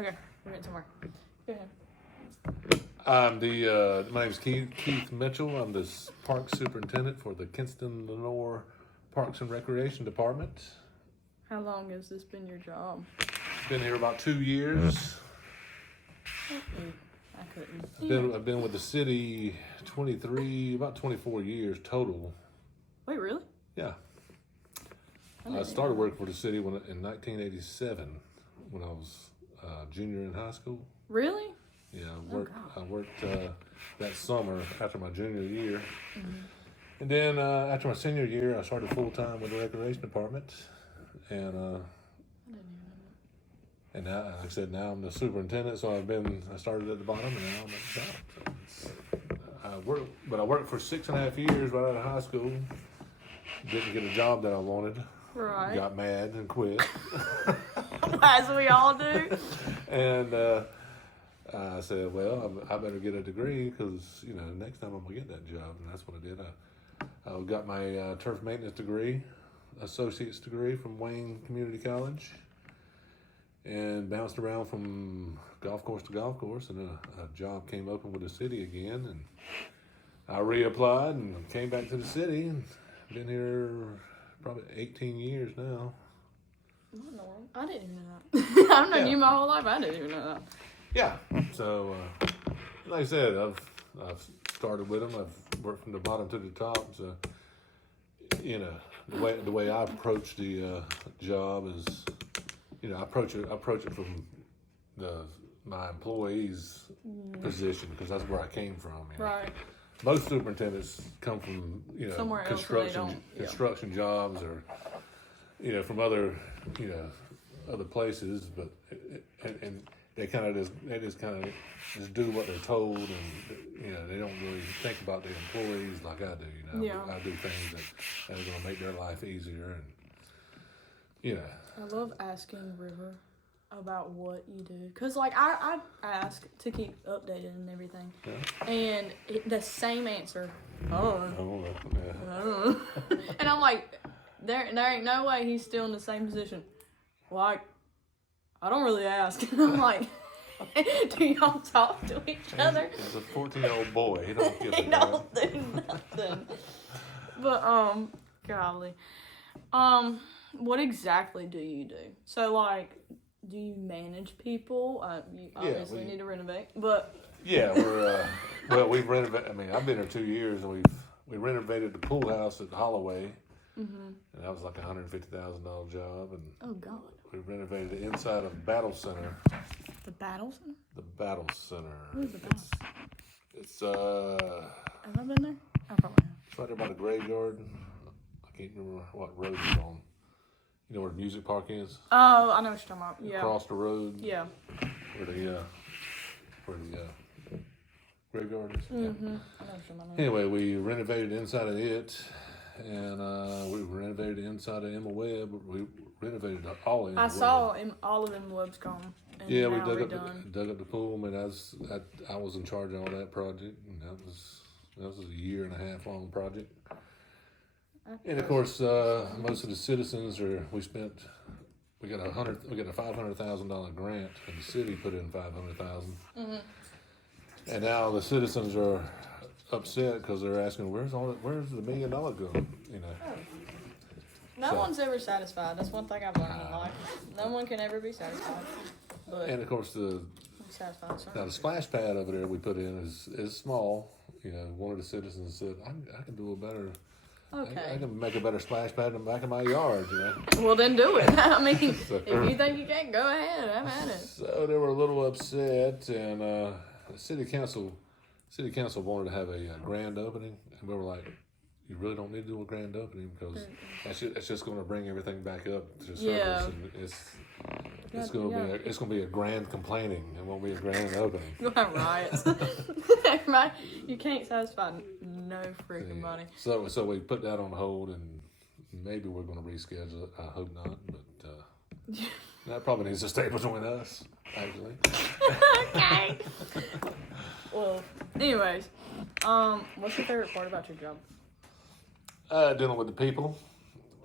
Okay, we're getting somewhere. Go ahead. My name is Keith Mitchell. I'm the park superintendent for the Kinston-Lenoir Parks and Recreation Department. How long has this been your job? Been here about 2 years. I couldn't. I've been with the city about 24 years total. Wait, really? Yeah. I started working for the city in 1987 when I was junior in high school. Really? Yeah, I worked that summer after my junior year. Mm-hmm. And then after my senior year, I started full-time with the recreation department. And now, like I said, now I'm the superintendent, so I started at the bottom and now I'm at the top. So I worked for 6.5 years right out of high school. Didn't get a job that I wanted. Right. Got mad and quit. As we all do. And I said, well, I better get a degree because, next time I'm going to get that job. And that's what I did. I got my turf maintenance degree, associate's degree from Wayne Community College, and bounced around from golf course to golf course. And a job came open with the city again. And I reapplied and came back to the city and been here probably 18 years now. What in the world? I didn't even know that. I've known you my whole life. I didn't even know that. Yeah. So, like I said, I've started with them. I've worked from the bottom to the top. So, the way I approach the job is, I approach it from my employees' position because that's where I came from. Right. Most superintendents come from somewhere construction jobs or from other other places, but and they just do what they're told, and they don't really think about their employees like I do. I do things that are going to make their life easier, and I love asking River about what you do, cause I ask to keep updated and everything, and the same answer. Oh. And I'm like, there ain't no way he's still in the same position. Like, I don't really ask. And I'm like, do y'all talk to each other? He's a 14-year-old boy. He don't give a He don't do nothing. But golly, what exactly do you do? So do you manage people? You obviously need to renovate, but yeah, we've renovated. I mean, I've been here 2 years, and we renovated the pool house at Holloway, and that was like a $150,000 job. And oh God, we renovated the inside of Battle Center. The Battle Center. The Battle Center. Where's the Battle? It's Have I been there? I probably have. It's right there by the graveyard. I can't remember what road it's on. You know where the music park is? Oh, I know what you're talking about. Yeah. Across the road. Yeah. Where the graveyard is. Mm-hmm. Yeah. I know what you're talking about. Anyway, we renovated the inside of it, and we renovated the inside of Emma Webb. We renovated all of Emma Webb. I saw all of them Webb's gone. Yeah, we dug up the pool. I mean, I was in charge of all that project, and that was a 1.5 long project. And of course, most of the citizens we got a $500,000 grant, and the city put in $500,000. Mm-hmm. And now the citizens are upset because they're asking, where's the $1 million going? No one's ever satisfied. That's one thing I've learned in life. No one can ever be satisfied. But and of course, the splash pad over there we put in is small. One of the citizens said, I can do a better. Okay. I can make a better splash pad in the back of my yard, Well, then do it. I mean, if you think you can, go ahead. Have at it. So they were a little upset, and the city council wanted to have a grand opening, and we were like, you really don't need to do a grand opening because that's just going to bring everything back up to surface. Yeah. And it's going to be a grand complaining. It won't be a grand opening. You'll have riots. You can't satisfy no freaking body. So we put that on hold, and maybe we're going to reschedule it. I hope not, but that probably needs to stay between us, actually. Okay. Well, anyways, what's your favorite part about your job? Dealing with the people.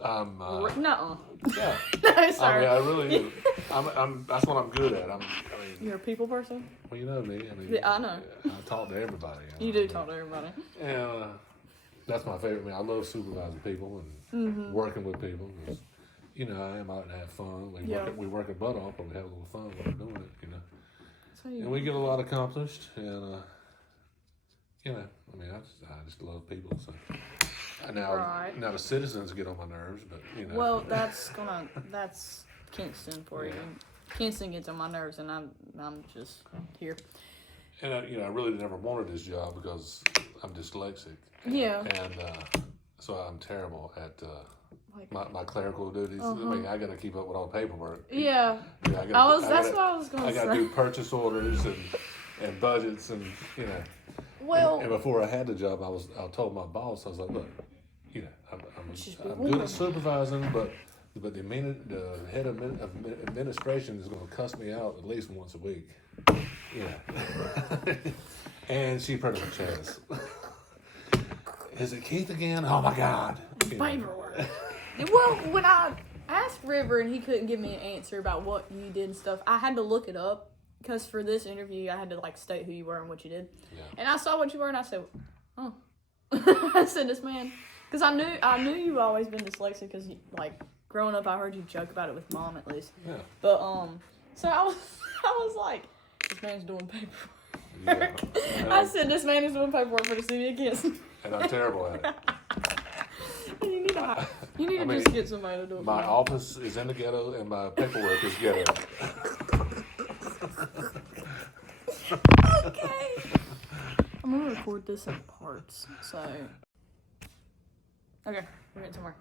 I'm. No. Yeah. No, I sorry. mean, I really am. That's what I'm good at. You're a people person? Well, you know me. I mean, Yeah, I know. I talk to everybody. You do talk to everybody. And that's my favorite. I mean, I love supervising people and working with people. 'Cause, you know, I am out to have fun. We work our butt off, but we have a little fun when we're doing it. You know, and we get a lot accomplished. And you know, I mean, I just love people. So now the citizens get on my nerves, but you know. Well, that's Kinston for you. Kinston gets on my nerves, and I'm just here. And I really never wanted this job because I'm dyslexic. Yeah. And so I'm terrible at my clerical duties. I mean, I got to keep up with all the paperwork. Yeah. That's what I was going to say. I got to do purchase orders and budgets and you know. Well. And before I had the job, I told my boss, I was like, look, you know, I'm good at supervising, but the head of administration is going to cuss me out at least once a week. Yeah. And she pretty much has. Is it Keith again? Oh my God. Paperwork. Well, when I asked River and he couldn't give me an answer about what you did and stuff, I had to look it up because for this interview I had to like state who you were and what you did. Yeah. And I saw what you were and I said, oh. I said, this man, because I knew you always been dyslexic because like growing up I heard you joke about it with Mom at least. Yeah. But so I was like, this man's doing paperwork. Yeah. I said, this man is doing paperwork for the city of Kinston. And I'm terrible at it. You need to just get somebody to do it. My office is in the ghetto and my paperwork is ghetto. Okay. I'm gonna record this in parts, so. Okay, we're getting somewhere.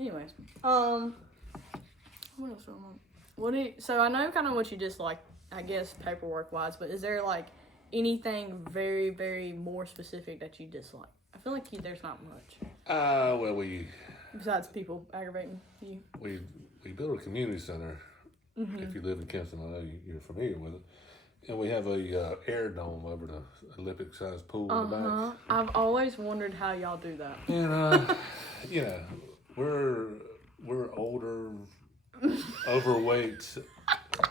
anyways, what else do I want? So I know kind of what you dislike, I guess, paperwork wise, but is there like anything very, very more specific that you dislike? I feel like there's not much. Well, Besides people aggravating you. We built a community center. If you live in Kinston, I know you're familiar with it. And we have a air dome over the Olympic-sized pool in the back. I've always wondered how y'all do that. And you know, we're older, overweight,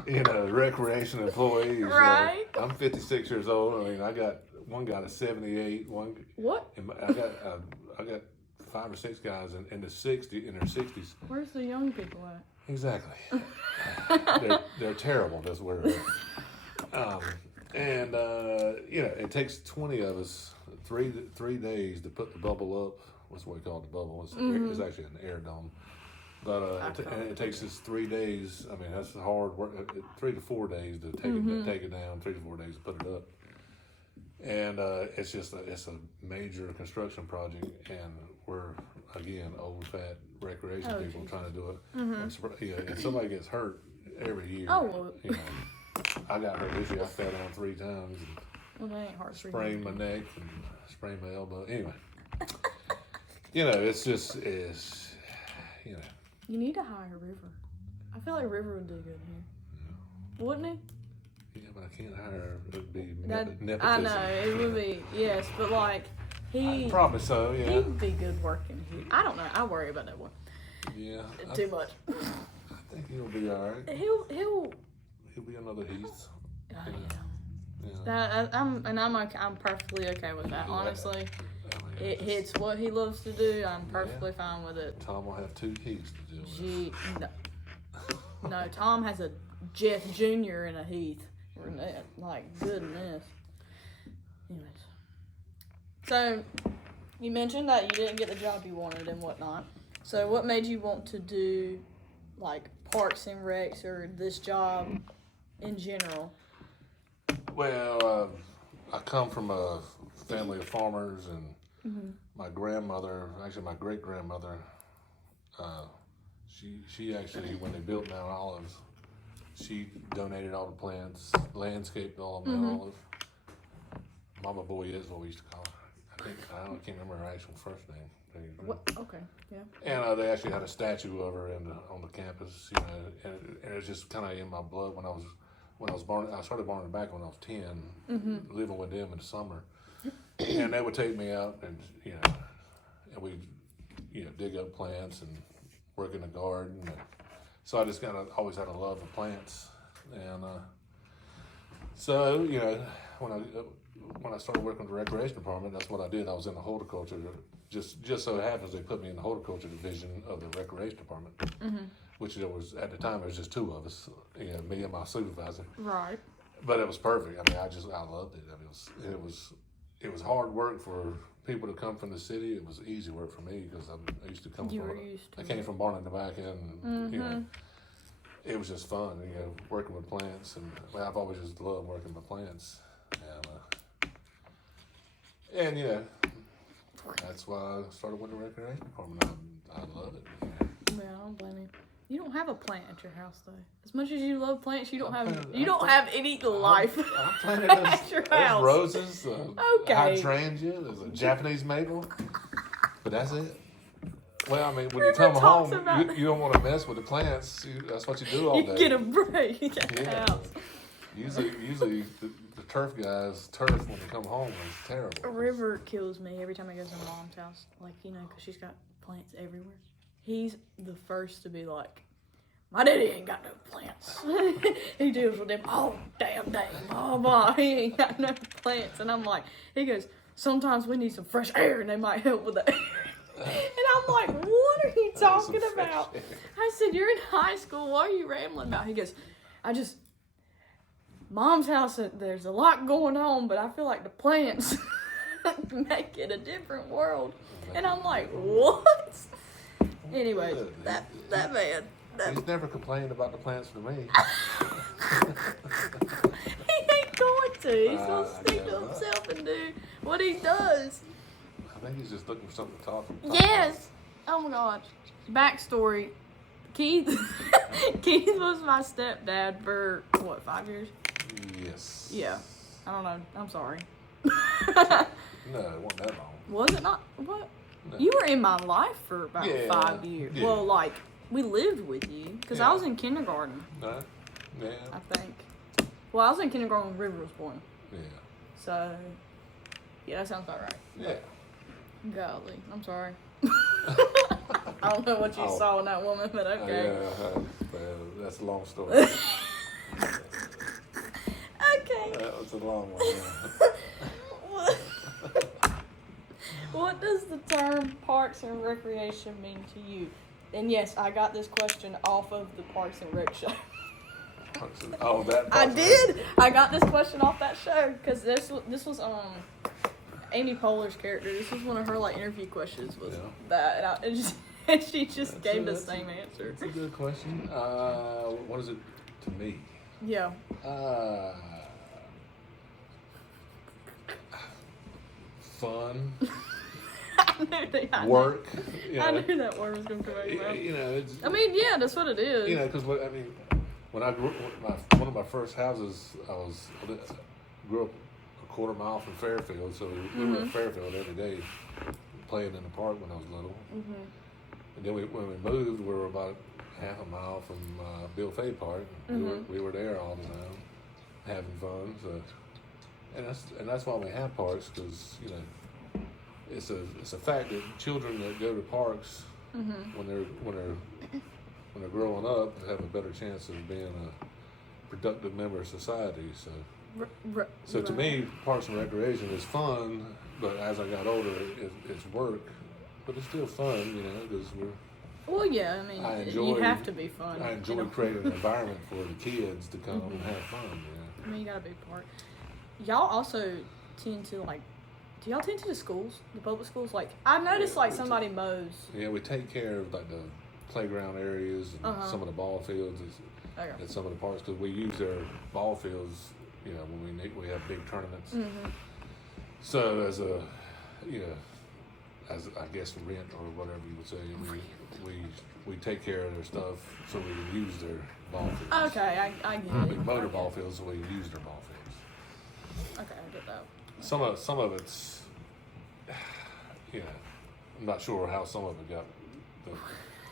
recreation employees. Right. I'm 56 years old. I mean, I got one guy that's 78. What? I got 5 or 6 guys in their 60s. Where's the young people at? Exactly. they're terrible. That's where. It takes 20 of us 3 days to put the bubble up. What's what we call the bubble? It's actually an air dome. But it takes us 3 days. I mean, that's hard work. 3 to 4 days to take it down. 3 to 4 days to put it up. And it's a major construction project, and we're again old fat recreation people trying to do it. And somebody gets hurt every year. Oh. I got hurt this year. I fell down 3 times. Well, that ain't hard. Sprained my neck and sprained my elbow. Anyway, it's. You need to hire River. I feel like River would do good here. Wouldn't he? Yeah, but I can't hire. It would be nepotism. I know, it would be, yes, but like, probably so, yeah. He'd be good working here. I don't know, I worry about that one. Yeah. Too much. I think he'll be alright. He'll be another Heath. I'm perfectly okay with that, honestly. It hits what he loves to do. I'm perfectly fine with it. Tom will have 2 Heaths to deal with. No, Tom has a Jeff Jr. and a Heath. Like, goodness. Anyways. So, you mentioned that you didn't get the job you wanted and whatnot. So, what made you want to do, like, Parks and Recs or this job in general? Well, I come from a family of farmers, and my grandmother, actually my great-grandmother, she actually, when they built Mount Olive, she donated all the plants, landscaped all of Mount Olive. Mama Boy is what we used to call her. I can't remember her actual first name. What? Okay, yeah. And they actually had a statue of her on the campus, and it was just kind of in my blood when I was born. I started barn and back when I was 10, living with them in the summer, and they would take me out and we dig up plants and work in the garden. So I just kind of always had a love of plants, and so when I started working with the recreation department, that's what I did. I was in the horticulture. Just so happens they put me in the horticulture division of the recreation department, which there was at the time there was just 2 of us, me and my supervisor. Right. But it was perfect. I mean, I loved it. I mean, it was hard work for people to come from the city. It was easy work for me because I used to come I came from barn in the back end, and it was just fun, working with plants, and I've always just loved working with plants, and that's why I started with the recreation department. I love it. Yeah, I don't blame you. You don't have a plant at your house though. As much as you love plants, you don't have any life I'm at your house. Roses, okay. hydrangea, there's a Japanese maple, but that's it. Well, I mean, when you River come home, about you don't want to mess with the plants. That's what you do all day. You get a break at the house. Usually the turf guys, when they come home is terrible. River kills me every time I go to my mom's house. Like, because she's got plants everywhere. He's the first to be like, my daddy ain't got no plants. He deals with them all damn day. Blah, blah. He ain't got no plants. And I'm like, he goes, sometimes we need some fresh air and they might help with the air. And I'm like, what are you talking about? I said, you're in high school. What are you rambling about? He goes, Mom's house, there's a lot going on, but I feel like the plants make it a different world. And I'm like, what? Anyway, that man. He's never complained about the plants to me. He ain't going to. He's going to stick to himself and do what he does. I think he's just looking for something to talk about. Yes. Oh my gosh. Backstory. Keith was my stepdad for, what, 5 years? Yes. Yeah. I don't know. I'm sorry. No, it wasn't that long. Was it not? What? No. You were in my life for about Yeah, 5 years. yeah. Well, like, we lived with you. Because I was in kindergarten, Right? Yeah. I think. Well, I was in kindergarten when River was born. Yeah. So, yeah, that sounds about right. Yeah. Golly, I'm sorry. I don't know what you saw in that woman, but okay. Yeah, that's a long story. Okay. That was a long one. Yeah. What does the term Parks and Recreation mean to you? And yes, I got this question off of the Parks and Rec show. Oh, that. I did. I got this question off that show because this was Amy Poehler's character. This was one of her like interview questions. Was that and she just gave the same answer. That's a good question. What is it to me? Yeah. Fun. I Work. I knew that word was going to come out of your mouth. You know, it's, I mean, yeah, that's what it is. you know, because when I grew one of my first houses, I grew up a quarter mile from Fairfield, so we were in Fairfield every day, playing in the park when I was little. And then when we moved, we were about half a mile from Bill Fay Park. We were there all the time, having fun. So, and that's why we have parks, because you know, it's a fact that children that go to parks when they're growing up have a better chance of being a productive member of society. So to me, Parks and Recreation is fun, but as I got older, it's work, but it's still fun, you know, because well, yeah, I mean, you have to be fun. I enjoy creating an environment for the kids to come and have fun. You know? I mean, you got a big part. Y'all also tend to do y'all tend to the schools, the public schools? Like, I've noticed somebody mows. Yeah, we take care of like the playground areas and some of the ball fields at some of the parks, because we use their ball fields, you know, when we have big tournaments. So as a, you know, as I guess rent or whatever you would say, we take care of their stuff so we can use their ball fields. Okay, I get We it. mow their ball fields so we can use their ball fields. Okay, I get that. Some of it's, you know, I'm not sure how some of it got.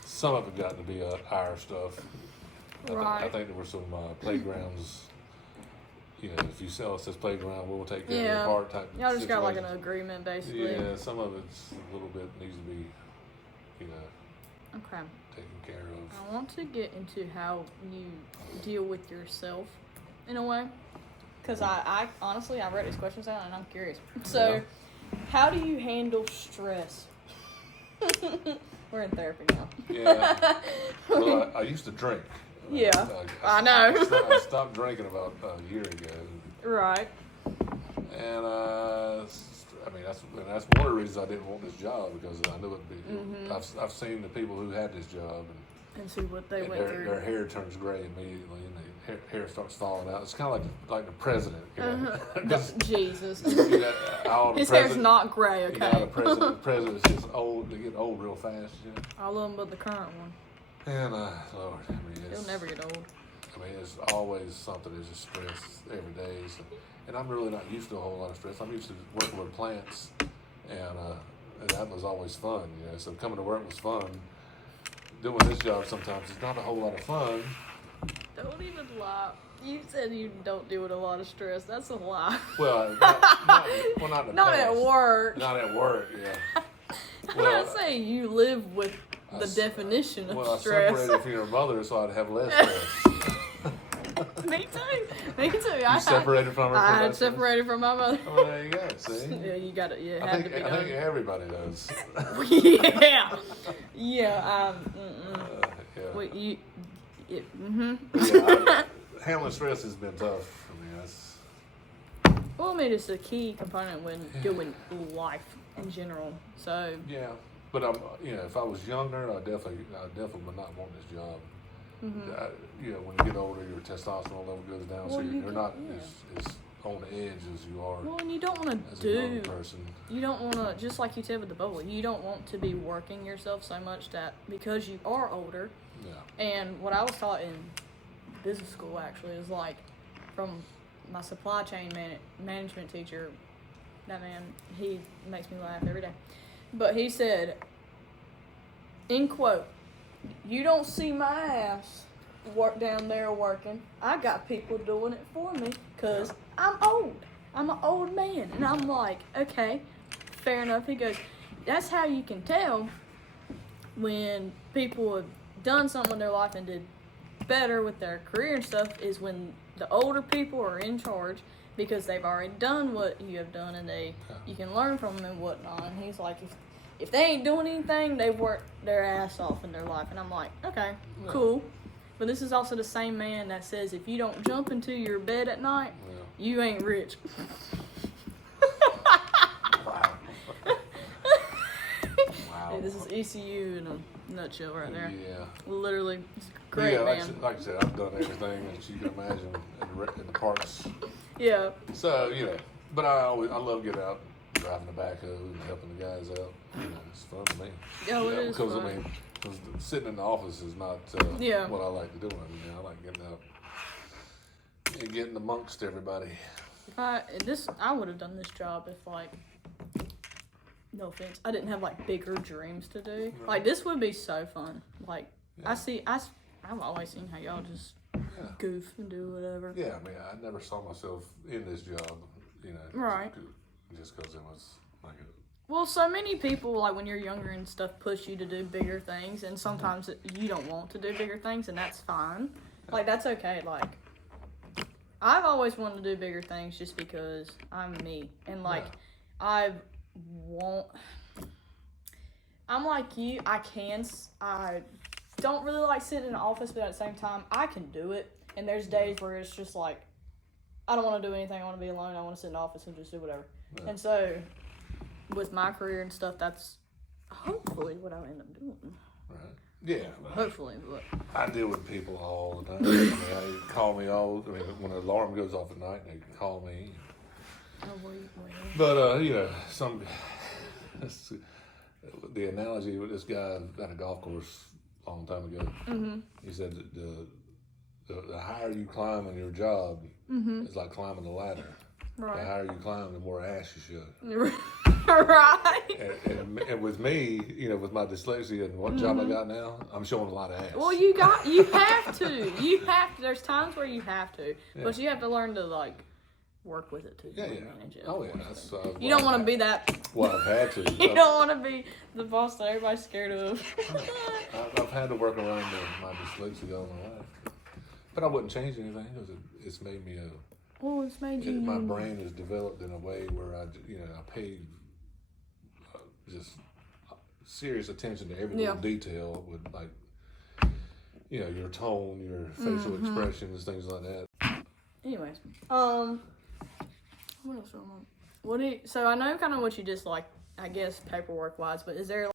Some of it got to be our stuff. I think there were some playgrounds. You know, if you sell us this playground, we'll take care of the park type. Y'all just got like an situations. agreement, basically. Yeah, some of it's a little bit needs to be, you know, Okay. taken care of. I want to get into how you deal with yourself, in a way, because I honestly I wrote these questions down and I'm curious. So, how do you handle stress? We're in therapy now. Yeah. Well, I used to drink. Yeah, I know. I stopped drinking about a year ago. Right. And I mean, that's one of the reasons I didn't want this job, because I knew it'd be. I've seen the people who had this job, and see what they went through. Their hair turns gray immediately, and their hair starts falling out. It's kind of like the president, you know. Jesus. You know, all the His hair's not gray, okay? You know, the president's just old. They get old real fast. You know? All of them but the current one. And Lord, I mean, He'll never get old. I mean, it's always something. There's just stress every day. So, and I'm really not used to a whole lot of stress. I'm used to working with plants, and that was always fun. You know, so coming to work was fun. Doing this job sometimes it's not a whole lot of fun. Don't even lie. You said you don't deal with a lot of stress. That's a lie. Well, not in the Not past. at work. Not at work, yeah. I'm not saying you live with the definition of Well, stress. I separated from your mother so I'd have less stress. Me too. Me too. You separated from her? I had separated from my mother. Well, there you go. See? Yeah, you got it. Yeah, I think everybody does. Yeah. Yeah. Yeah. Wait, Yeah, handling stress has been tough for me. Well, I mean, it's a key component when doing life in general. So. Yeah, but if I was younger, I definitely would not want this job. You know, when you get older, your testosterone level goes down, so you're not as on edge as you are Well, and you don't want as to a young do. person. You don't want to, just like you said with the bubble, you don't want to be working yourself so much that because you are older. Yeah. And what I was taught in business school actually is like from my supply chain management teacher. That man, he makes me laugh every day. But he said, in quote, "You don't see my ass work down there working. I got people doing it for me because I'm old. I'm an old man." And I'm like, okay, fair enough. He goes, that's how you can tell when people have done something in their life and did better with their career and stuff is when the older people are in charge because they've already done what you have done and you can learn from them and whatnot. And he's like, if they ain't doing anything, they've worked their ass off in their life. And I'm like, okay, cool. But this is also the same man that says if you don't jump into your bed at night, you ain't rich. Wow. Wow. Hey, this is ECU in a nutshell right there. Yeah. Literally, it's great, Yeah, man. like I said, I've done everything that you can imagine in the parts. Yeah. So, but I love getting out, driving the backhoe and helping the guys out. It's fun to me. Oh, it is because fun. because sitting in the office is not what I like to do. I like getting out and getting amongst everybody. I would have done this job if like, no offense, I didn't have like bigger dreams to do. Right. Like this would be so fun. Like I've always seen how y'all just goof and do whatever. Yeah, I never saw myself in this job, Right. Just because it was like Well, so many people, like when you're younger and stuff, push you to do bigger things, and sometimes you don't want to do bigger things, and that's fine. Like, that's okay. Like, I've always wanted to do bigger things just because I'm me. And, like, I'm like you. I don't really like sitting in an office, but at the same time, I can do it. And there's days where it's just like, I don't want to do anything. I want to be alone. I want to sit in the office and just do whatever. Yeah. And so, with my career and stuff, that's hopefully what I'll end up doing. Right. Yeah. Hopefully, but I deal with people all the time. They call me when the alarm goes off at night, they can call me. Oh, wait. But the analogy with this guy at a golf course a long time ago. Mm-hmm. He said that the higher you climb in your job, it's like climbing a ladder. Right. The higher you climb, the more ass you show. Right. And with me, with my dyslexia and what job I got now, I'm showing a lot of ass. Well, you have to. You have to. There's times where you have to, but you have to learn to like work with it too. Yeah. Oh yeah, that's. You don't want to be that. Well, I've had to. You don't want to be the boss that everybody's scared of. I've had to work around my dyslexia all my life, but I wouldn't change anything because it's made me a. Well, it's made you. My brain is developed in a way where I pay just serious attention to every little detail with like, your tone, your facial expressions, things like that. Anyways, what else do I want? So I know kind of what you dislike, I guess, paperwork wise, but is there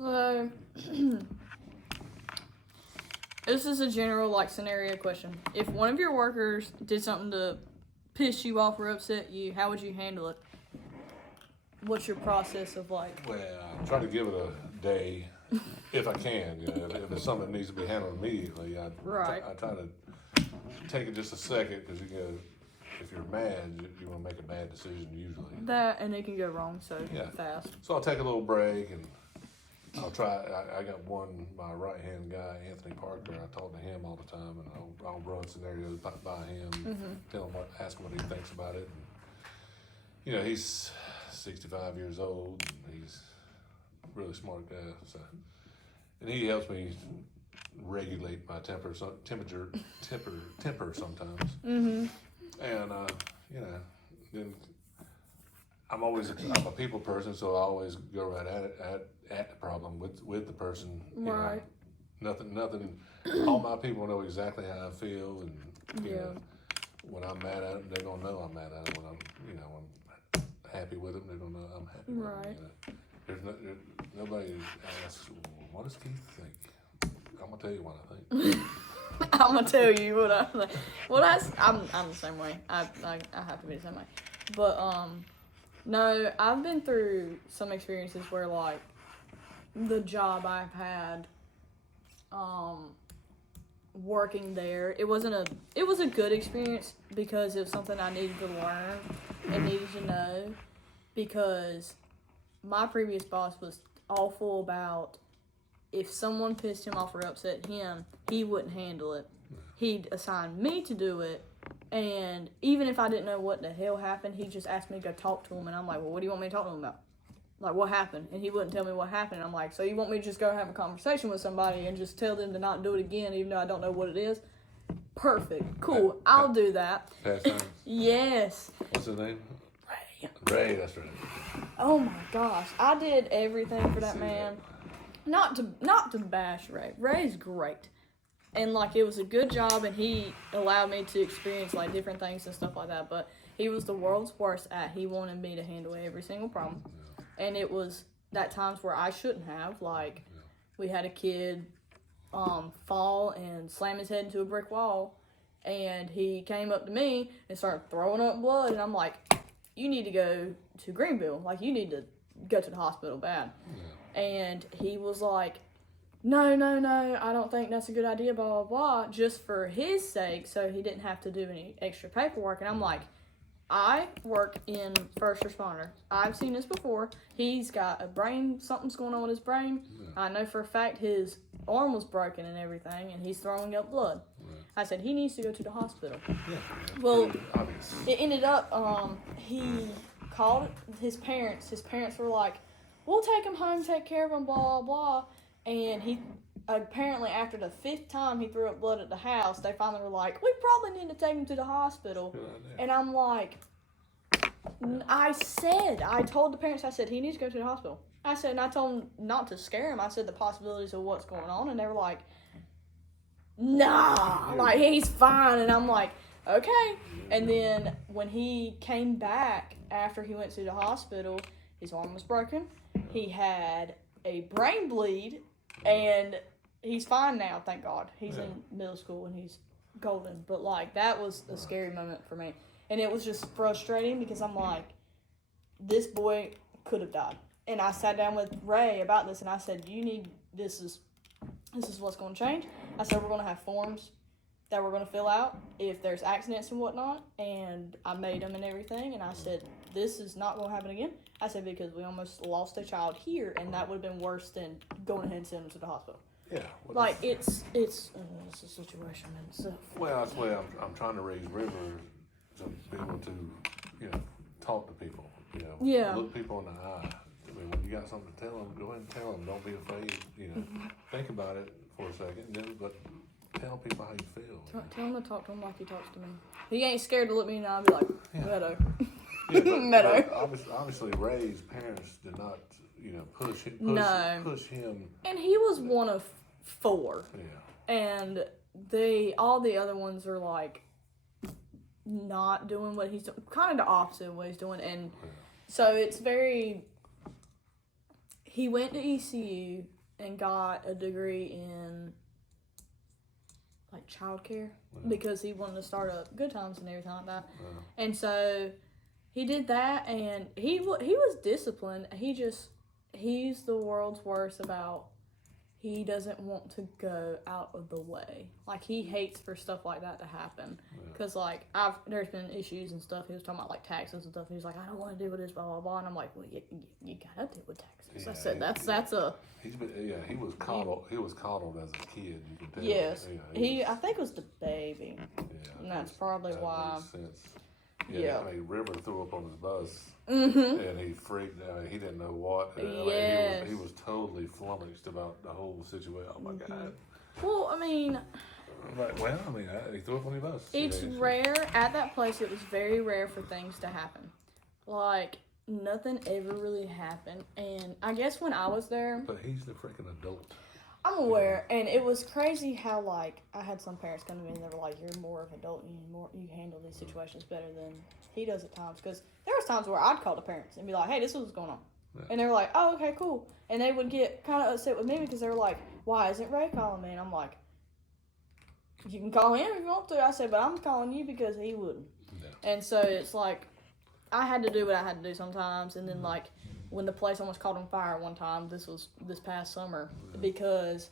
So, this is a general like scenario question. If one of your workers did something to piss you off or upset you, how would you handle it? What's your process of like? Well, I try to give it a day if I can. You know, if it's something that needs to be handled immediately, I try to take it just a second because if you're mad, you want to make a bad decision usually. That and it can go wrong so fast. So I'll take a little break and I'll try. I got my right hand guy, Anthony Parker. I talk to him all the time, and I'll run scenarios by him, tell him ask him what he thinks about it. And, you know, he's 65 years old, and he's a really smart guy. So, and he helps me regulate my temper sometimes. And you know, then I'm a people person, so I always go right at the problem with the person. Right. Know, nothing. All my people know exactly how I feel, and you know, when I'm mad at them, they're gonna know I'm mad at them. When I'm happy with them, they're gonna know I'm happy with them. You know? There's nobody asks, what does Keith think? I'm gonna tell you what I think. I'm gonna tell you what I think. Well, I'm the same way. I have to be the same way. But no, I've been through some experiences where like the job I've had, working there, it was a good experience because it was something I needed to learn and needed to know, because my previous boss was awful about if someone pissed him off or upset him, he wouldn't handle it. He'd assign me to do it, and even if I didn't know what the hell happened, he just asked me to go talk to him, and I'm like, well, what do you want me to talk to him about? Like, what happened? And he wouldn't tell me what happened. I'm like, so you want me to just go have a conversation with somebody and just tell them to not do it again, even though I don't know what it is? Perfect. Cool. I'll do that. Pastime? Yes. What's his name? Ray, that's right. Oh my gosh. I did everything for that man. Not to bash Ray. Ray's great. And like it was a good job, and he allowed me to experience like different things and stuff like that, but he was the world's worst at he wanted me to handle every single problem. And it was that times where I shouldn't have, like we had a kid fall and slam his head into a brick wall, and he came up to me and started throwing up blood, and I'm like, you need to go to Greenville, like you need to go to the hospital bad. And he was like, no, I don't think that's a good idea, blah, blah, blah, just for his sake, so he didn't have to do any extra paperwork. And I'm like, I work in first responder. I've seen this before. He's got a brain, something's going on with his brain. I know for a fact his arm was broken and everything, and he's throwing up blood. I said, he needs to go to the hospital. Well, it ended up, he called his parents. His parents were like, we'll take him home, take care of him, blah, blah, blah. And he, apparently after the 5th time he threw up blood at the house, they finally were like, we probably need to take him to the hospital. And I'm like, I told the parents, I said, he needs to go to the hospital. I said, and I told him not to scare him. I said the possibilities of what's going on, and they were like, nah, like he's fine. And I'm like, okay. And then when he came back after he went to the hospital, his arm was broken. He had a brain bleed, and he's fine now, thank God. He's in middle school and he's golden. But like that was a scary moment for me. And it was just frustrating because I'm like, this boy could have died. And I sat down with Ray about this, and I said, this is what's going to change. I said, we're going to have forms that we're going to fill out if there's accidents and whatnot. And I made them and everything. And I said, this is not going to happen again. I said, because we almost lost a child here, and that would have been worse than going ahead and sending him to the hospital. Yeah. Well, like, it's a situation and stuff. Well, that's why I'm trying to raise River to be able to, talk to people, look people in the eye. I mean, when you got something to tell them, go ahead and tell them. Don't be afraid, think about it for a second, but tell people how you feel. Tell him to talk to him like he talks to me. He ain't scared to look me in the eye and be like, Meadow. But obviously, Ray's parents did not, push him. And he was one of 4. Yeah. And all the other ones are like not doing what he's doing, kind of the opposite of what he's doing. And so it's very, he went to ECU and got a degree in like childcare because he wanted to start up Good Times and everything like that. And so he did that, and he was disciplined. He's the world's worst about. He doesn't want to go out of the way. Like, he hates for stuff like that to happen. Because, like, there's been issues and stuff. He was talking about, like, taxes and stuff. He was like, I don't want to deal with this, blah, blah, blah. And I'm like, well, you got to deal with taxes. I said, that's a... He was coddled. He was coddled as a kid, you can tell. Yes. I think it was the baby. Yeah. And that's probably why... Makes sense. Yeah. I mean, River threw up on his bus. Mm-hmm. And he freaked out. He didn't know what. Yes. He was totally flummoxed about the whole situation. Oh my God. Well, I mean, he threw up on your bus. It's rare at that place. It was very rare for things to happen. Like, nothing ever really happened. And I guess when I was there, but he's the freaking adult. I'm aware, and it was crazy how, like, I had some parents come to me and they were like, "You're more of an adult, and you handle these situations better than he does at times." Because there was times where I'd call the parents and be like, "Hey, this is what's going on," and they were like, "Oh, okay, cool," and they would get kind of upset with me because they were like, "Why isn't Ray calling me?" And I'm like, "You can call him if you want to." I said, "But I'm calling you because he wouldn't," and so it's like I had to do what I had to do sometimes, and then like. When the place almost caught on fire one time, this was this past summer, because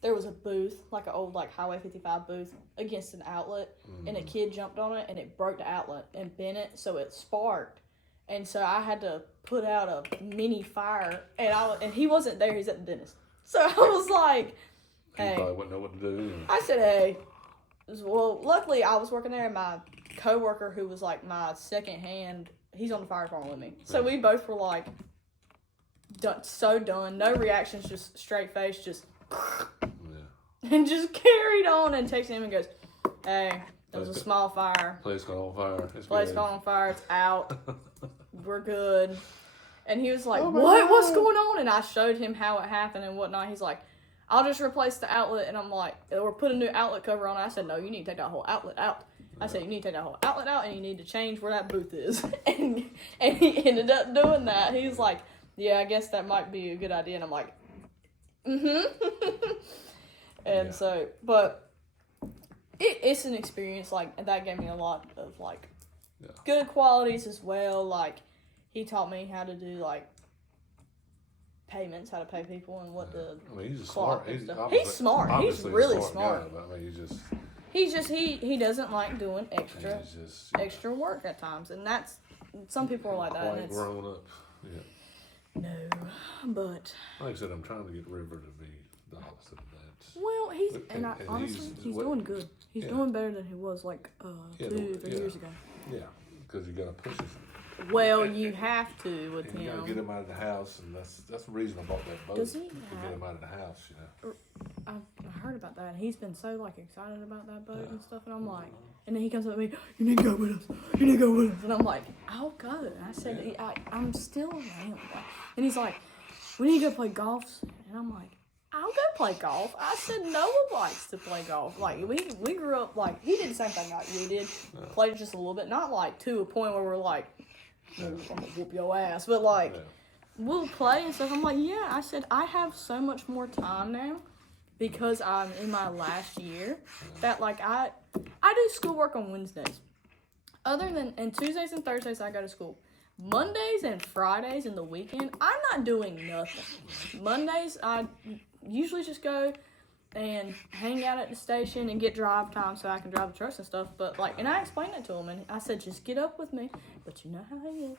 there was a booth, like an old like Highway 55 booth against an outlet, and a kid jumped on it and it broke the outlet and bent it, so it sparked, and so I had to put out a mini fire, and he wasn't there, he's at the dentist, so I was like, hey, he probably wouldn't know what to do. I said, hey, well, luckily I was working there, and my co-worker who was like my second hand, he's on the fire department with me, so we both were like done, no reactions, just straight face, just and just carried on, and texted him and goes, hey, there was a small fire, place caught on fire, it's out, we're good. And he was like, what's going on? And I showed him how it happened and whatnot. He's like, I'll just replace the outlet. And I'm like, or put a new outlet cover on it. I said, no, you need to take that whole outlet out. I said, you need to take that whole outlet out, and you need to change where that booth is. and he ended up doing that. He was like, yeah, I guess that might be a good idea. And I'm like, and so, but it's an experience, like, that gave me a lot of, like, good qualities as well. Like, he taught me how to do, like, payments, how to pay people, and what the he's smart. He's smart. He's really smart. Guy, but, I mean, he doesn't like doing extra work at times, and that's some people are like that. Quite grown up. Yeah. No, but like I said, I'm trying to get River to be the opposite of that. Well, honestly, he's doing good. He's doing better than he was like 2 or 3 years ago. Yeah, because you got to push him. Well, you have to with him. You gotta get him out of the house, and that's the reason I bought that boat. Does he to get him out of the house, you know. I heard about that, and he's been so like excited about that boat and stuff, and I'm like, and then he comes up to me, you need to go with us, and I'm like, I'll go. And I said, I'm still around, and he's like, we need to go play golf soon, and I'm like, I'll go play golf. I said, Noah likes to play golf. Like, we grew up, like, he did the same thing like we did, played just a little bit, not like to a point where we're like, I'm gonna whoop your ass, but like, we'll play and stuff. I'm like, yeah. I said, I have so much more time now because I'm in my last year that like I do schoolwork on Wednesdays. And Tuesdays and Thursdays I go to school. Mondays and Fridays and the weekend, I'm not doing nothing. Mondays I usually just go and hang out at the station and get drive time so I can drive the trucks and stuff. But like, and I explained it to him, and I said, just get up with me. But you know how he is.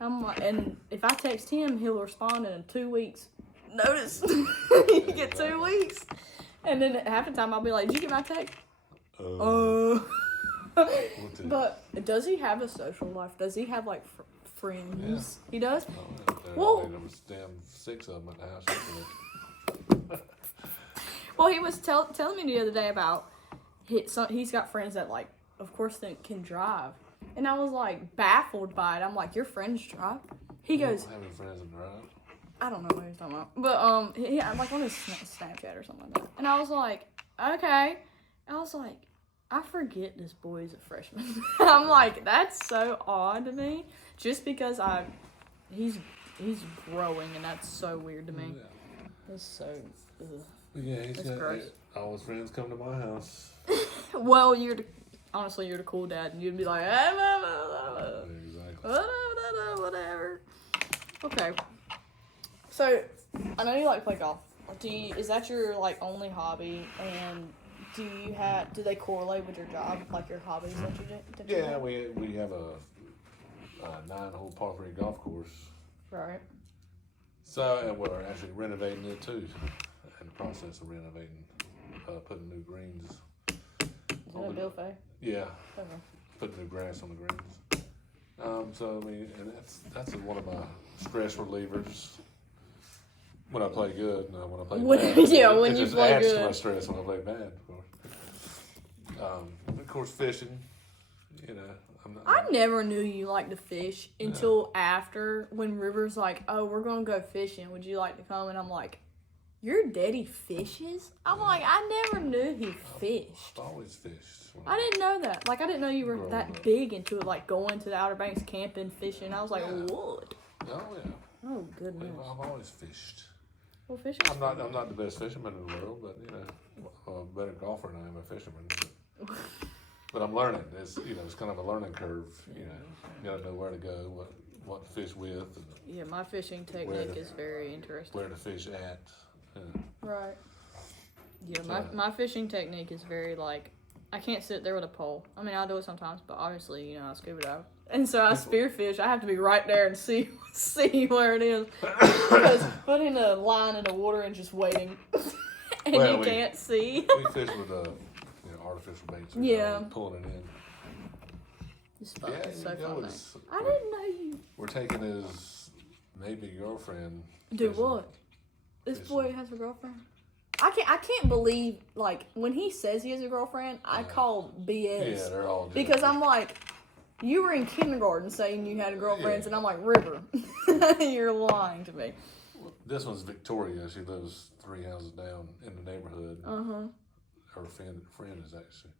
I'm like, and if I text him, he'll respond in 2 weeks. Notice, you get 2 weeks, and then half the time I'll be like, did you get my text? But does he have a social life? Does he have like friends? Yeah. He does. Well, there was damn 6 of them at the house. Well, he was telling me the other day about he's got friends that, like, of course, can drive. And I was, like, baffled by it. I'm like, your friends drive? He goes... Having friends that drive? I don't know what he's talking about. But, I'm like, on his Snapchat or something like that. And I was like, okay. I was like, I forget this boy is a freshman. I'm like, that's so odd to me. Just because he's growing, and that's so weird to me. Yeah. It's so. Ugh. Yeah, he's That's got gross. all his friends come to my house. Well, honestly, you're the cool dad, and you'd be like, Exactly. whatever. Okay. So, I know you like to play golf. Is that your like only hobby? And do they correlate with your job, like your hobbies that you do? Yeah, we have a 9-hole par 3 golf course. Right. So, and we're actually renovating it too. In the process of renovating, putting new greens. Is that a Bill Fay? Yeah. Okay. Putting new grass on the greens. So I mean, and that's one of my stress relievers. When I play good, no, when I play bad. Yeah, it when you just play adds good. to my stress when I play bad, of course, fishing. You know, I never knew you liked to fish until after when River's like, "Oh, we're gonna go fishing. Would you like to come?" And I'm like, "Your daddy fishes?" I'm like, I never knew he fished. I've always fished. I didn't know that. Like, I didn't know you were Growing that up. big into it, like going to the Outer Banks camping, fishing. I was like, Yeah. what? Oh yeah. Oh goodness. I've always fished. Well, fishing. I'm not the best fisherman in the world, but you know, a better golfer than I am a fisherman. But I'm learning. It's it's kind of a learning curve. You gotta know where to go, what to fish with, and Yeah, my fishing technique is very interesting. where to fish at. Right. Yeah, my fishing technique is very like, I can't sit there with a pole. I mean, I'll do it sometimes, but obviously, I scuba dive. And so I spearfish. I have to be right there and see where it is. Because putting a line in the water and just waiting, and you can't see. We fish with artificial baits. Yeah. Pulling it in. It's fun. Yeah, It's so fun. I we're- didn't know you. We're taking his maybe girlfriend. Do fishing. what? This Fishing. boy has a girlfriend? I can't believe, like, when he says he has a girlfriend, I call BS. Yeah, they're all Because jealous. I'm like, you were in kindergarten saying you had a girlfriend, Yeah. and I'm like, River, you're lying to me. This one's Victoria. She lives 3 houses down in the neighborhood. Her friend is actually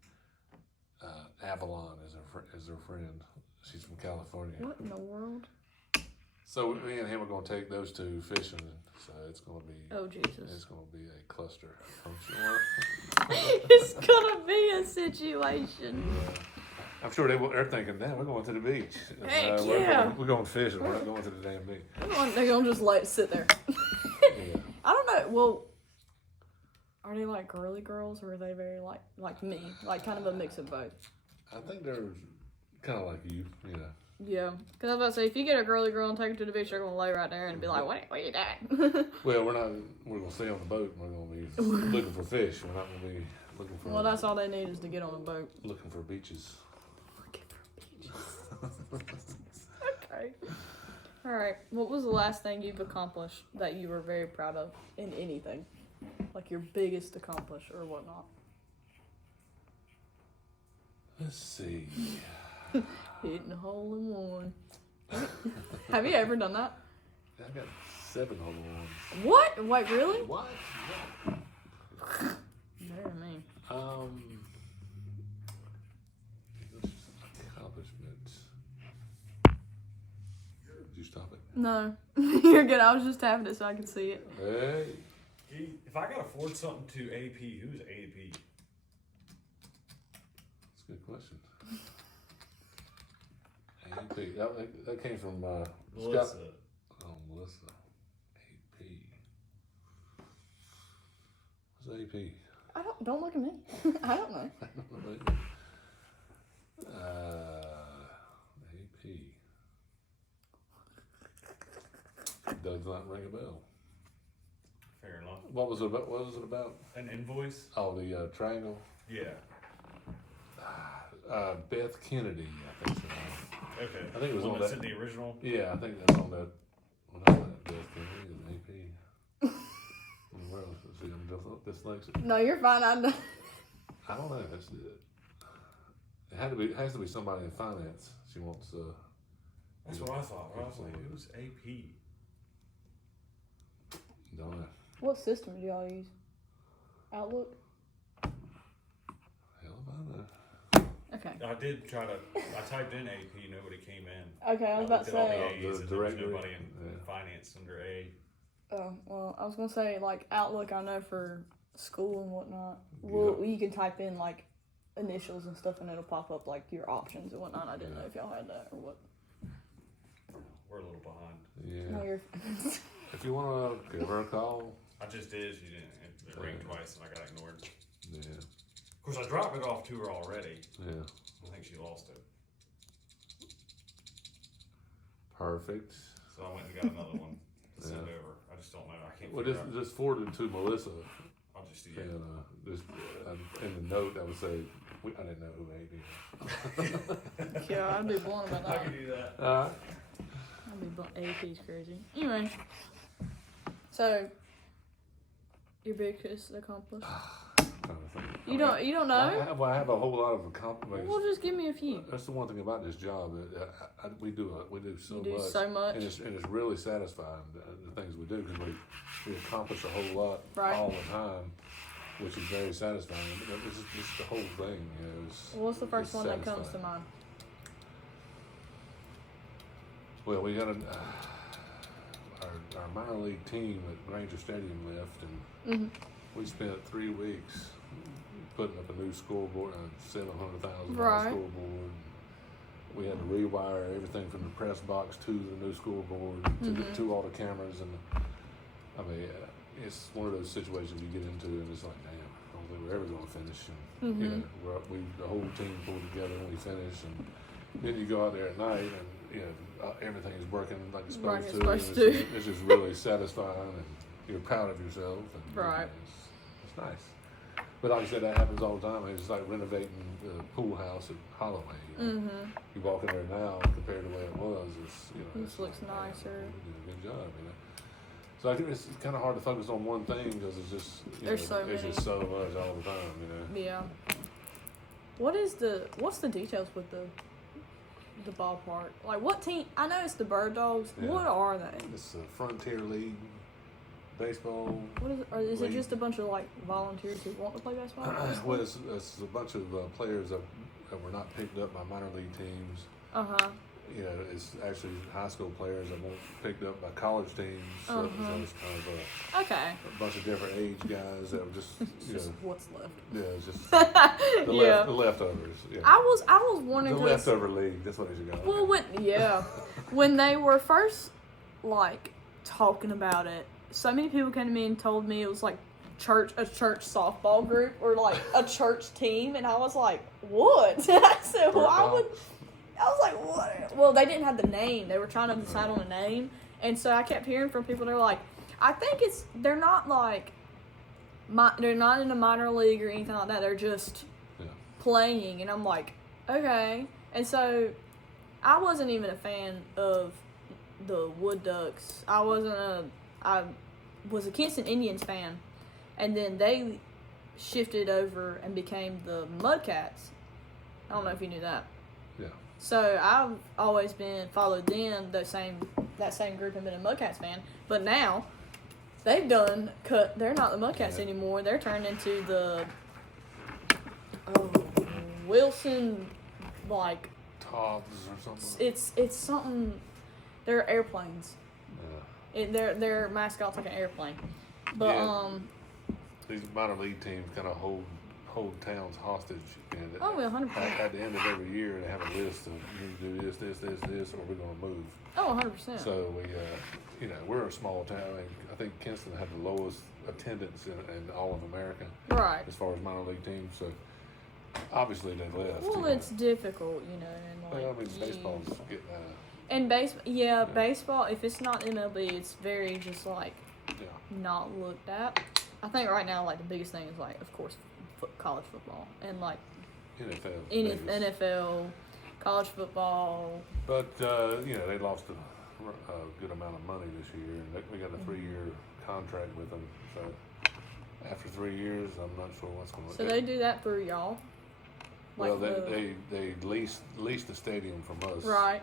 Avalon is her friend. She's from California. What in the world? So me and him are going to take those two fishing. So it's going to be. Oh, Jesus. It's going to be a cluster, I'm sure. It's gonna be a situation. I'm sure they're thinking, "Damn, we're going to the beach. Heck we're yeah. We're going fishing. We're not going to the damn beach." They're gonna just let it sit there. Yeah. I don't know. Well, are they like girly girls, or are they very like me, like kind of a mix of both? I think they're kind of like you, Yeah, because I was about to say, if you get a girly girl and take her to the beach, they're gonna lay right there and be like, "What are you doing?" Well, we're going to stay on the boat. And we're going to be looking for fish. We're not going to be looking for. Well, that's all they need is to get on a boat. Looking for beaches. Okay. All right. What was the last thing you've accomplished that you were very proud of in anything, like your biggest accomplish or whatnot? Let's see. Hitting a hole in one. Have you ever done that? I got 7 hole in ones. What? Wait, really? What? Very mean. Accomplishments. Did you stop it? No, you're good. I was just tapping it so I could see it. Hey. If I gotta afford something to AP, who's AP? That's a good question. AP. That came from Melissa. Scott. Oh, Melissa. AP. What's AP? Don't look at me. I don't know. AP. Does not ring a bell. Fair enough. What was it about? What was it about? An invoice? Oh, the triangle. Yeah. Beth Kennedy, I think. So. Okay. I think it was One on that's that. in the original. Yeah, I think that's on that. What is that? Beth Kennedy is AP. Where else? See, I'm dyslexic. No, you're fine. I know. I don't know. It has to be somebody in finance. She wants. That's what I thought. I was like, who's AP? Don't know. What system do y'all use? Outlook? Hell if I know. Okay. I did try to. I typed in AP, nobody came in. Okay, I was about to looked at all say. the A's, The and there was directory. nobody in Yeah. finance under A. Oh, well, I was gonna say like Outlook. I know for school and whatnot. Well, you can type in like initials and stuff, and it'll pop up like your options and whatnot. I didn't know if y'all had that or what. We're a little behind. Yeah. No, you're. If you want to give her a call, I just did. She didn't. It rang twice, and I got ignored. yeah, Of course, I dropped it off to her already. yeah, I think she lost it, perfect. so I went and got another one to send Yeah. over. I just don't know. I can't. Well, figure out. just forward it to Melissa, I'll just do and that. just in the note I would say I didn't know who AP is. Yeah, I'd be blunt about I that. can do that. I'd be blunt. AP's crazy. Anyway, so your biggest accomplishment? You don't know? I have a whole lot of accomplishments. Well, just give me a few. That's the one thing about this job. We do so You do much. so much. And it's really satisfying, the things we do, because we accomplish a whole lot Right. all the time, which is very satisfying. But it's the whole thing. You know, What's the first it's one that comes to satisfying. mind? Well, we got our minor league team at Granger Stadium left, and we spent 3 weeks putting up a new scoreboard, a $700,000 Right. scoreboard. We had to rewire everything from the press box to the new scoreboard, to all the cameras, and I mean, it's one of those situations you get into, and it's like, damn, I don't think we're ever going to finish. And you know, the whole team pulled together and we finished, and then you go out there at night, and you know, everything is working like it's supposed Right, to. it's and supposed it's just really satisfying, and you're proud of yourself. And, Right. it's nice. But like I said, that happens all the time. It's like renovating the pool house at Holloway. You know? You walk in there now compared to the way it was. It's This looks nicer. You did a good job. You know. So I think it's kind of hard to focus on one thing because it's just There's so it's many. just so much all the time. You know. Yeah. What's the details with the ballpark? Like what team? I know it's the Bird Dogs. Yeah. What are they? It's a Frontier League baseball. What is it? Or is it League. just a bunch of like volunteers who want to play baseball? Well, it's a bunch of players that were not picked up by minor league teams. You know, it's actually high school players that weren't picked up by college teams. So it's kind of Okay. a bunch of different age guys that were just, you Just know, what's left. yeah, it's just Yeah. the leftovers. Yeah. I was The wondering 'cause- leftover league. That's what you got. Well, when they were first like talking about it, so many people came to me and told me it was like a church softball group or like a church team, and I was like, what? I said, well, I was like, what? Well, they didn't have the name. They were trying to decide on a name, and so I kept hearing from people. They're like, I think they're not like, they're not in a minor league or anything like that. They're just Yeah. playing, and I'm like, okay. And so I wasn't even a fan of the Wood Ducks. I was a Kinston Indians fan, and then they shifted over and became the Mudcats. I don't know if you knew that. Yeah. So I've always followed them, that same group, and been a Mudcats fan. But now they've they're not the Mudcats anymore. They're turned into the Wilson, like Tobbs or something. it's something. They're airplanes. Yeah. Their mascot's like an airplane. But Yeah. These minor league teams kind of hold towns hostage, and Oh, yeah, 100%. at the end of every year they have a list of you need to do this, or we're going to move. Oh, 100%. So we, we're a small town. I think Kinston had the lowest attendance in all of America right. as far as minor league teams. So obviously they left. Well, it's difficult, and like. Well, I mean, baseball's getting And baseball. If it's not MLB, it's very just like not looked at. I think right now, like the biggest thing is like, of course, college football and like NFL. NFL, college football. But they lost a good amount of money this year, and we got a 3-year contract with them. So after 3 years, I'm not sure what's going to. So they do that for y'all. Well, they lease the stadium from us, Right.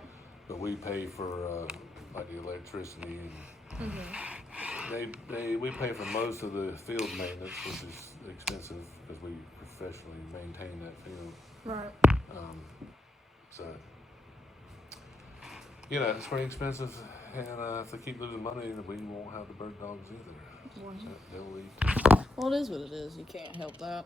but we pay for like the electricity, and we pay for most of the field maintenance, which is expensive because we professionally maintain that field. Right. So, you know, it's pretty expensive, and if they keep losing money, then we won't have the bird dogs either. Well, They'll eat. well, it is what it is. You can't help that.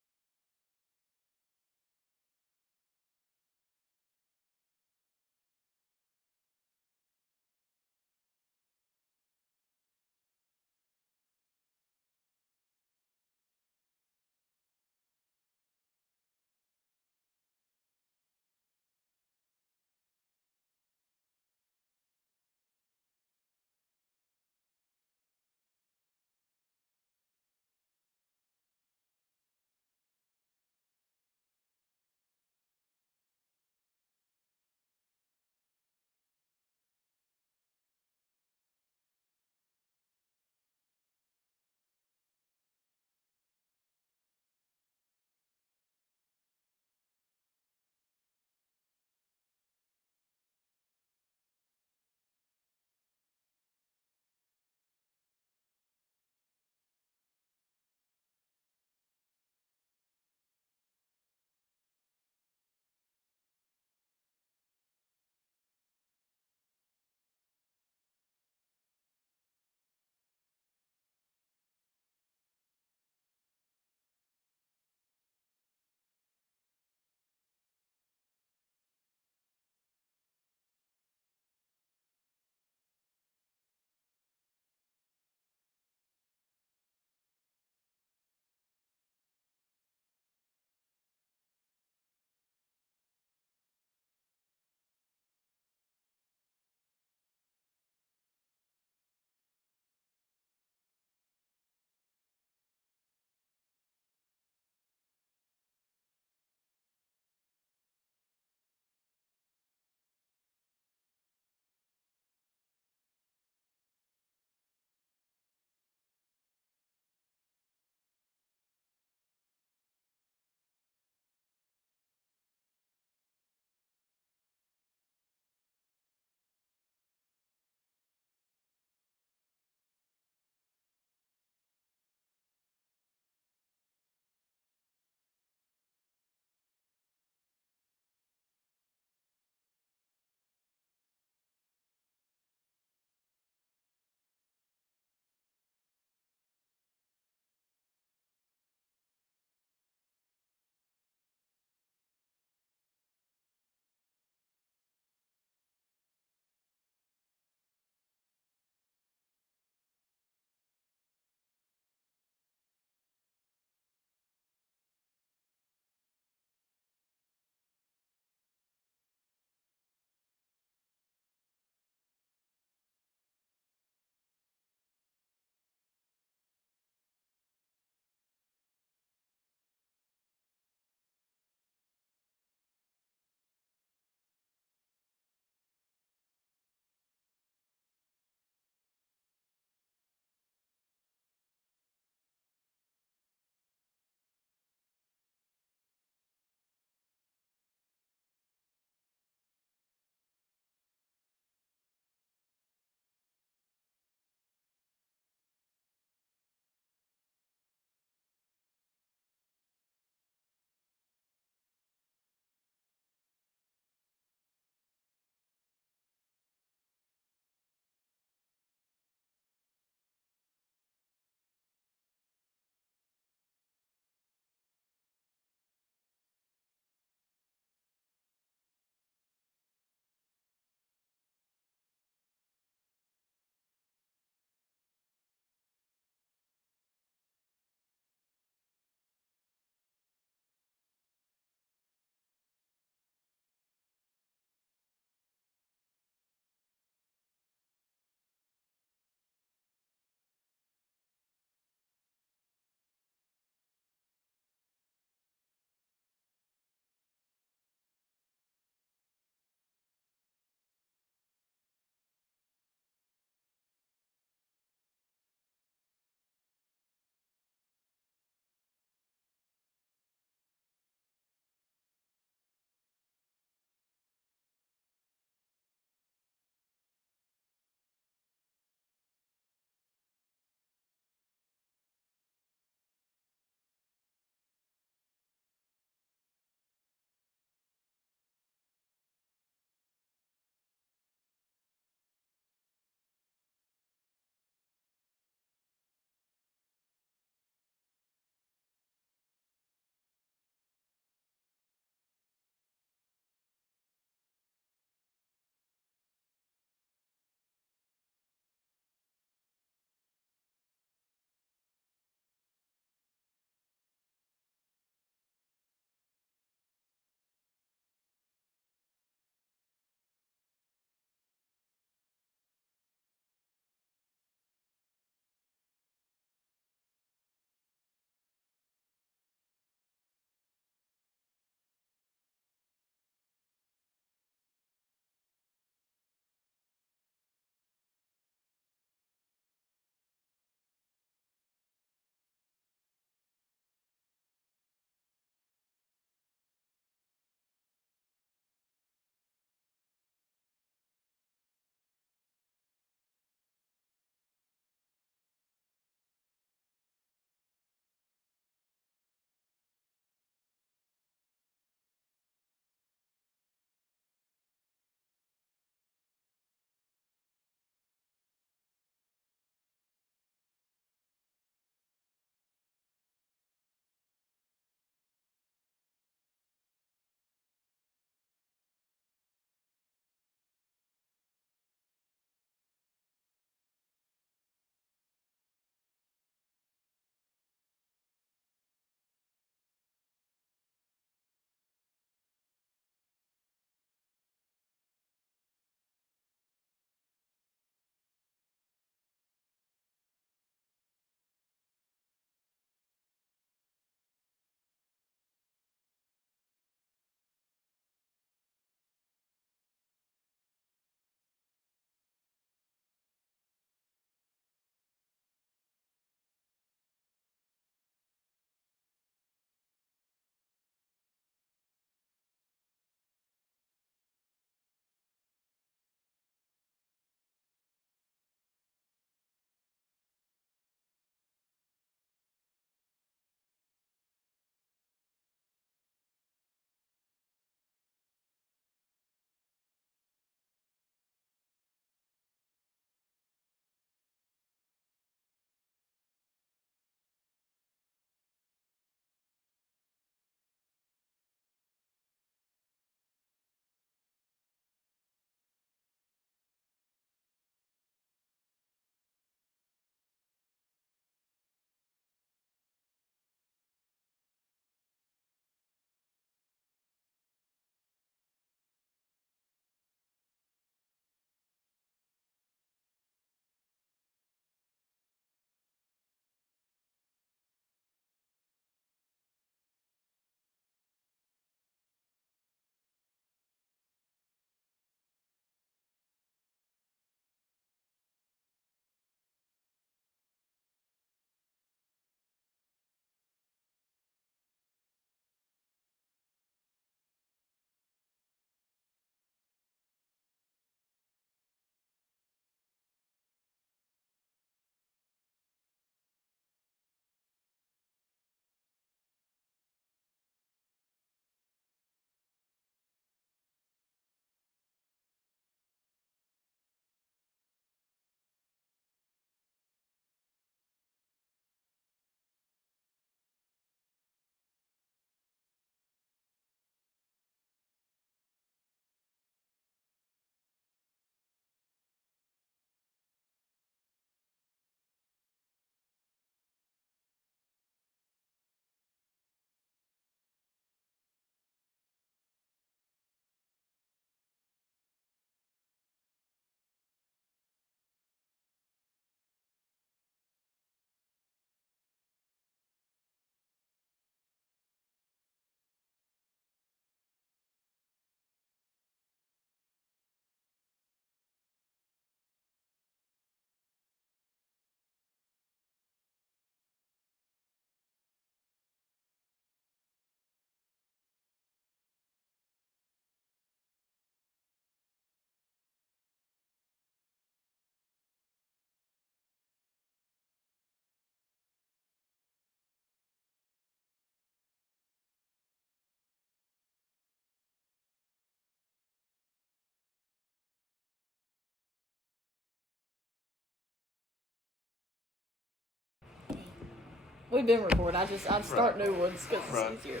We've been recording. I start new ones because Right. it's easier.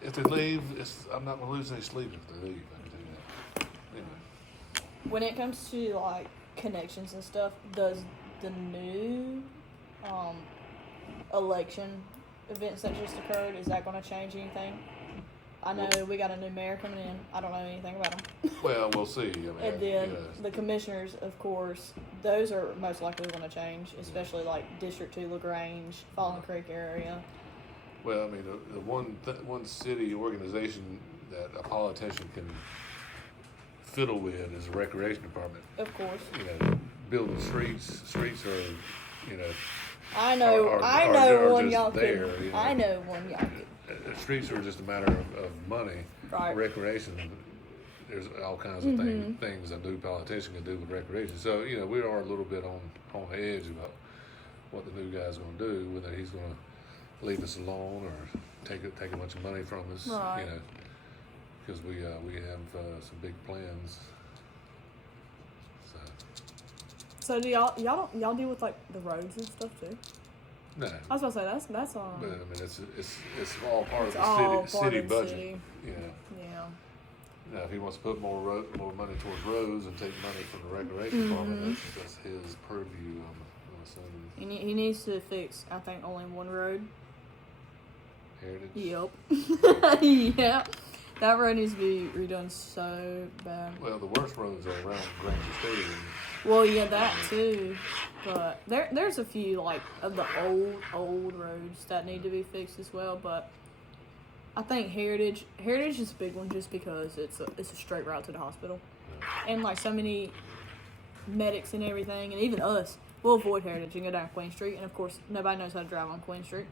If they leave, I'm not gonna lose any sleep if they leave. I can tell you that. Anyway. When it comes to like connections and stuff, does the new election events that just occurred, is that going to change anything? I know we got a new mayor coming in. I don't know anything about him. Well, we'll see. I mean, And then the commissioners, of course, those are most likely going to change, especially like District 2 LaGrange, Fallen Creek area. well, I mean, the one city organization that a politician can fiddle with is the recreation department. Of course. You know, building streets. Streets are, you know, I know are one just y'all there, could. you know. I know one y'all could. Streets are just a matter of money. Right. Recreation, there's all kinds of things a new politician can do with recreation. So, you know, we are a little bit on the edge about what the new guy's going to do, whether he's going to leave us alone or take a bunch of money from us. Right. You know, because we have some big plans. So do y'all deal with like the roads and stuff too? No. I was about to say that's all. But I mean, it's all part It's of all the part city of the budget. city. You know. Yeah. Now, if he wants to put more money towards roads and take money from the recreation department, that's his purview. I'm assuming. He needs to fix, I think, only one road. Heritage. Yep. Yeah. That road needs to be redone so bad. Well, the worst roads are around Granger Stadium. Well, yeah, that too. But there's a few like of the old roads that need to be fixed as well. But I think Heritage is a big one just because it's a straight route to the hospital, and like so many medics and everything, and even us will avoid Heritage and go down Queen Street. And of course, nobody knows how to drive on Queen Street,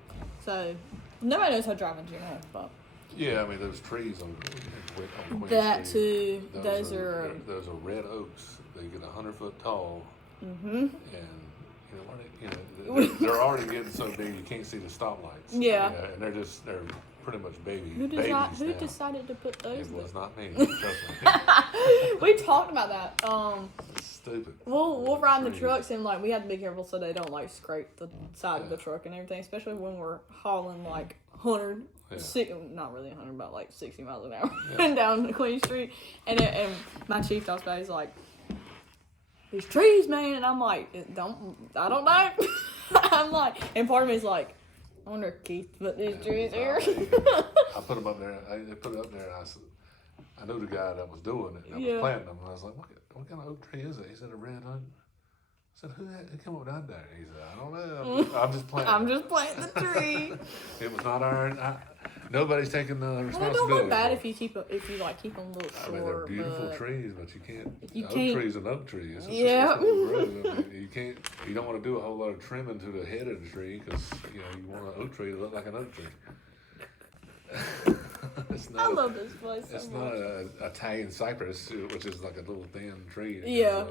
so nobody knows how to drive in general. But Yeah, I mean those trees on Queen that Street, too, those are those are red oaks. They get 100 foot tall, mhm. and they're already getting so big you can't see the stoplights. Yeah. You know, and they're pretty much babies. Who now. decided to put those? It was there? not me. Trust me. We talked about that. It's stupid. We'll ride in the Trees. trucks and like we have to be careful so they don't like scrape the side of the truck and everything, especially when we're hauling like 100, not really 100, about like 60 miles an hour down Queen Street. And my chief talks about it, he's like, these trees, man, and I'm like, I don't know. I'm like, and part of me is like, I wonder if Keith put these trees here. I put them up there. They put it up there, and I knew the guy that was doing it. And I was planting them, and I was like, "What kind of oak tree is it?" He said, "A red oak." I said, "Who came up with that?" He said, "I don't know. I'm just planting." I'm just planting the tree. It was not our. Nobody's taking the Well, they responsibility. don't look bad for it. if you keep them a little short. I mean, they're beautiful but trees, but you can't. You oak can't- tree's an oak tree. It's Yeah. it's a little road. I mean, you can't. You don't want to do a whole lot of trimming to the head of the tree because you want an oak tree to look like an oak tree. It's not I love this place so It's much. not a Italian cypress, which is like a little thin tree. Yeah.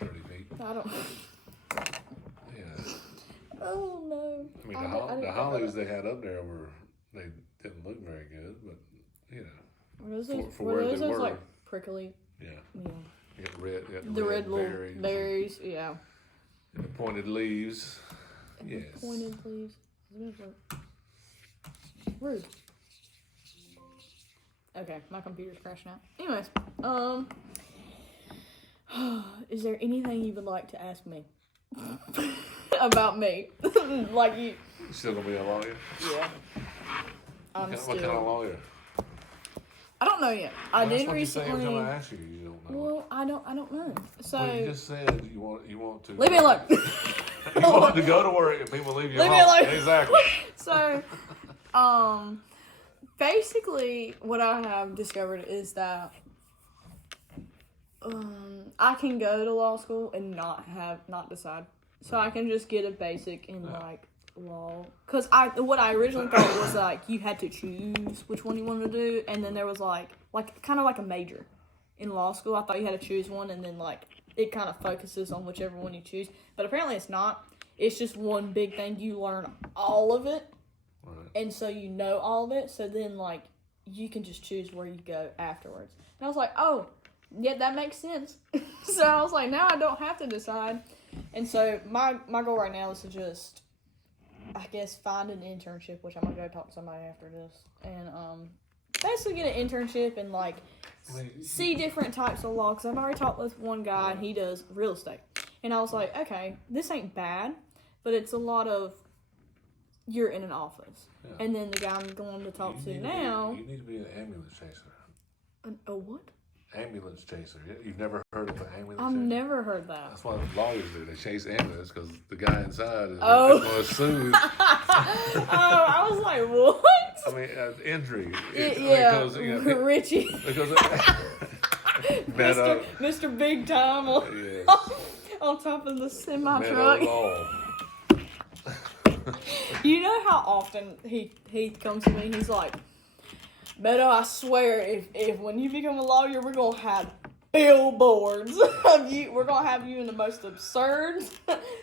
30 feet. I don't. Yeah. Oh no. I mean, I the didn't hollies they had up there they didn't look very good, but you know. Were those, for were where those they those were. like prickly? Yeah. Yeah. You got red, The red little berries, berries, yeah. and the pointed leaves. And Yes. the pointed leaves. Rude. Okay, my computer's crashing out. Anyways, is there anything you would like to ask me about me? Like you? You still gonna be a lawyer? Yeah. I'm What still. kind of lawyer? I don't know yet. I Well, did that's what you say every recently. time I ask you. You don't know. Well, I don't know. So Well, you just said you want to. leave me alone. You want to go to work and people leave you Leave me alone. alone. Exactly. So, basically, what I have discovered is that I can go to law school and not decide. So I can just get a basic in like law. Cause what I originally thought was like you had to choose which one you wanted to do, and then there was like kind of like a major in law school. I thought you had to choose one, and then like it kind of focuses on whichever one you choose. But apparently it's not. It's just one big thing. You learn all of it. Right. And so you know all of it, so then, like, you can just choose where you go afterwards. And I was like, oh, yeah, that makes sense. So I was like, now I don't have to decide. And so my goal right now is to just I guess, find an internship, which I'm gonna go talk to somebody after this, and basically get an internship and like see different types of law. Because I've already talked with one guy, and he does real estate, and I was like, okay, this ain't bad, but it's a lot of you're in an office, and then the guy I'm going to talk to now. You need to be an ambulance chaser. A what? Ambulance chaser. You've never heard of an ambulance I've chaser? never heard that. That's what lawyers do. They chase ambulance because the guy inside is Oh. going to sue. I was like, what? I mean, injury. Richie. Because Mr. Big Time on top of the semi truck. You know how often he comes to me, he's like, Beto, I swear, if when you become a lawyer, we're going to have billboards of you. We're going to have you in the most absurd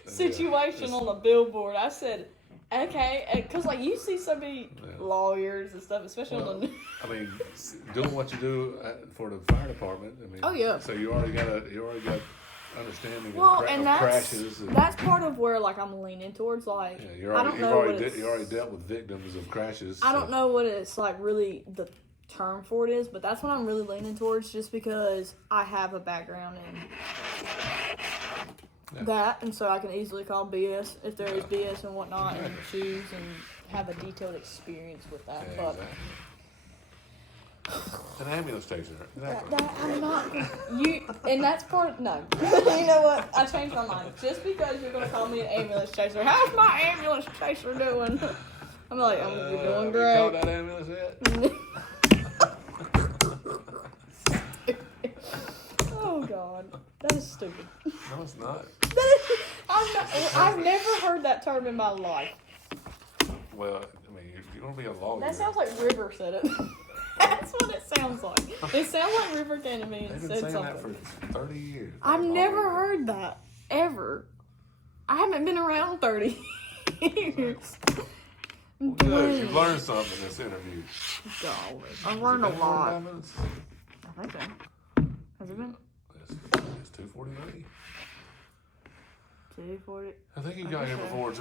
situation on a billboard. I said, okay, because like you see so many lawyers and stuff, especially on the news. I mean, doing what you do for the fire department. I mean, oh yeah. So you already got understanding and of crashes. That's part of where like I'm leaning towards. Like you already dealt with victims of crashes. I don't know what it's like really the term for it is, but that's what I'm really leaning towards, just because I have a background in that, and so I can easily call BS if there is BS and whatnot, and choose and have a detailed experience with that. Yeah, but an ambulance chaser. Exactly. that I'm not you, and that's part. No, you know what? I changed my mind. Just because you're gonna call me an ambulance chaser, how's my ambulance chaser doing? I'm like, you're doing great. You called that ambulance yet? Oh God, that is stupid. No, it's not. I've never heard that term in my life. Well, I mean, you're gonna be a lawyer. That sounds like River said it. That's what it sounds like. It sounds like River came to me and They've been said saying something. that for 30 years. I've never heard that ever. I haven't been around 30 years. Well, good. You've learned something in this interview. Golly, I've learned a lot. I think so. Has it been? It's 2:48. 2:40. I think you got here before